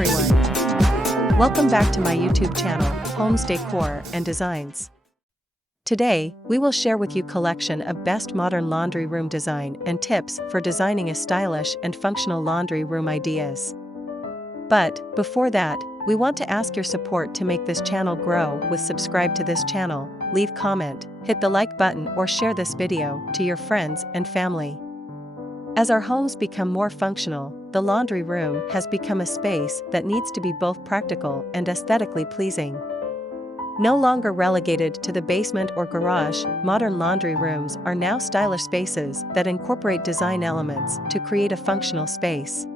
everyone. Welcome back to my YouTube channel, Homes Decor and Designs. Today, we will share with you collection of best modern laundry room design and tips for designing a stylish and functional laundry room ideas. But, before that, we want to ask your support to make this channel grow with subscribe to this channel, leave comment, hit the like button or share this video to your friends and family. As our homes become more functional, the laundry room has become a space that needs to be both practical and aesthetically pleasing. No longer relegated to the basement or garage, modern laundry rooms are now stylish spaces that incorporate design elements to create a functional space.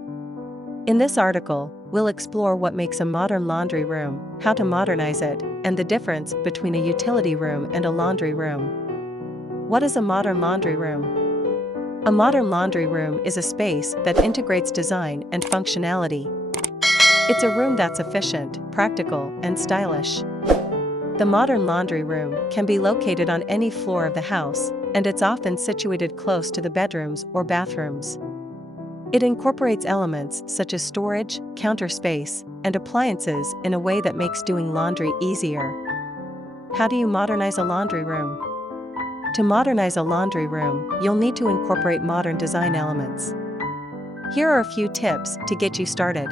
In this article, we'll explore what makes a modern laundry room, how to modernize it, and the difference between a utility room and a laundry room. What is a modern laundry room? A modern laundry room is a space that integrates design and functionality. It's a room that's efficient, practical, and stylish. The modern laundry room can be located on any floor of the house, and it's often situated close to the bedrooms or bathrooms. It incorporates elements such as storage, counter space, and appliances in a way that makes doing laundry easier. How do you modernize a laundry room? To modernize a laundry room, you'll need to incorporate modern design elements. Here are a few tips to get you started.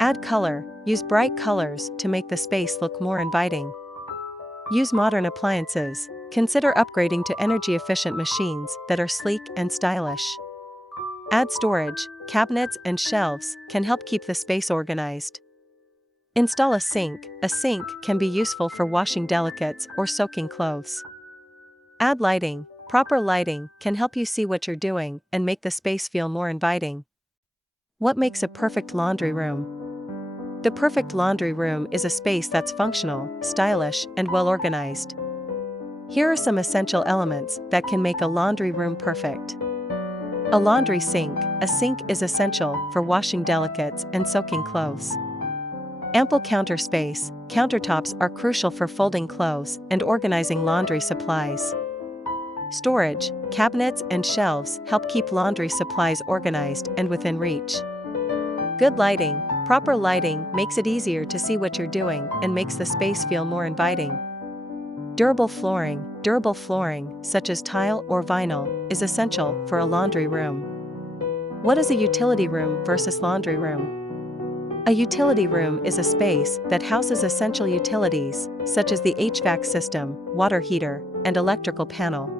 Add color. Use bright colors to make the space look more inviting. Use modern appliances. Consider upgrading to energy-efficient machines that are sleek and stylish. Add storage. Cabinets and shelves can help keep the space organized. Install a sink. A sink can be useful for washing delicates or soaking clothes. Add lighting. Proper lighting can help you see what you're doing and make the space feel more inviting. What makes a perfect laundry room? The perfect laundry room is a space that's functional, stylish, and well organized. Here are some essential elements that can make a laundry room perfect. A laundry sink. A sink is essential for washing delicates and soaking clothes. Ample counter space. Countertops are crucial for folding clothes and organizing laundry supplies. Storage. Cabinets and shelves help keep laundry supplies organized and within reach. Good lighting. Proper lighting makes it easier to see what you're doing and makes the space feel more inviting. Durable flooring. Durable flooring, such as tile or vinyl, is essential for a laundry room. What is a utility room versus laundry room? A utility room is a space that houses essential utilities, such as the HVAC system, water heater, and electrical panel.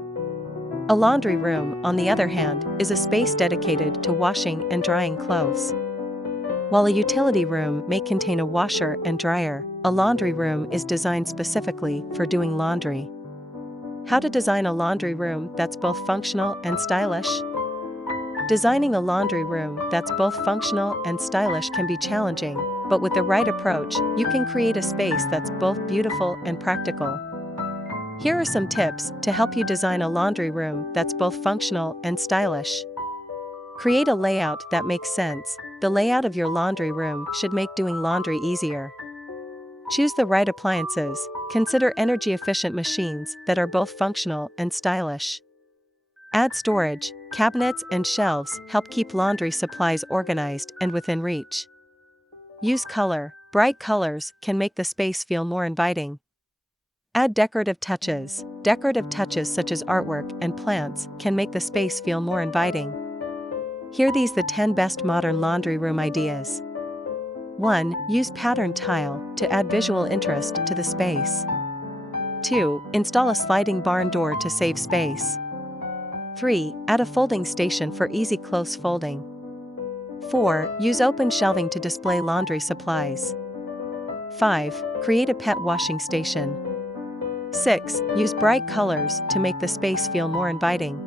A laundry room, on the other hand, is a space dedicated to washing and drying clothes. While a utility room may contain a washer and dryer, a laundry room is designed specifically for doing laundry. How to design a laundry room that's both functional and stylish? Designing a laundry room that's both functional and stylish can be challenging, but with the right approach, you can create a space that's both beautiful and practical. Here are some tips to help you design a laundry room that's both functional and stylish. Create a layout that makes sense. The layout of your laundry room should make doing laundry easier. Choose the right appliances. Consider energy-efficient machines that are both functional and stylish. Add storage. Cabinets and shelves help keep laundry supplies organized and within reach. Use color. Bright colors can make the space feel more inviting. Add decorative touches. Decorative touches such as artwork and plants can make the space feel more inviting. Here are the 10 best modern laundry room ideas. 1. Use patterned tile to add visual interest to the space. 2. Install a sliding barn door to save space. 3. Add a folding station for easy close folding. 4. Use open shelving to display laundry supplies. 5. Create a pet washing station. 6. Use bright colors to make the space feel more inviting.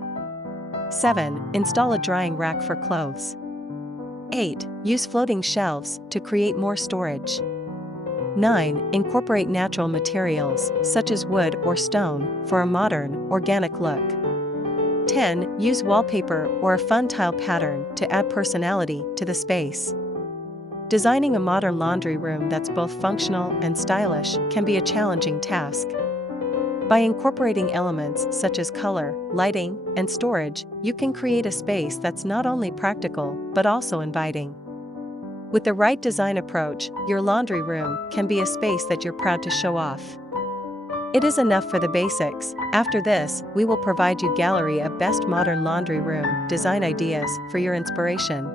7. Install a drying rack for clothes. 8. Use floating shelves to create more storage. 9. Incorporate natural materials, such as wood or stone, for a modern, organic look. 10. Use wallpaper or a fun tile pattern to add personality to the space. Designing a modern laundry room that's both functional and stylish can be a challenging task. By incorporating elements such as color, lighting, and storage, you can create a space that's not only practical but also inviting. With the right design approach, your laundry room can be a space that you're proud to show off. It is enough for the basics. After this, we will provide you gallery of best modern laundry room design ideas for your inspiration.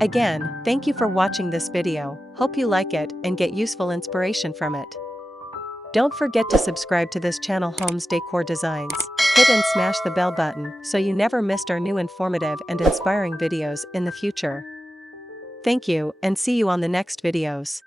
Again, thank you for watching this video. Hope you like it and get useful inspiration from it. Don't forget to subscribe to this channel, Homes Decor Designs. Hit and smash the bell button so you never missed our new informative and inspiring videos in the future. Thank you and see you on the next videos.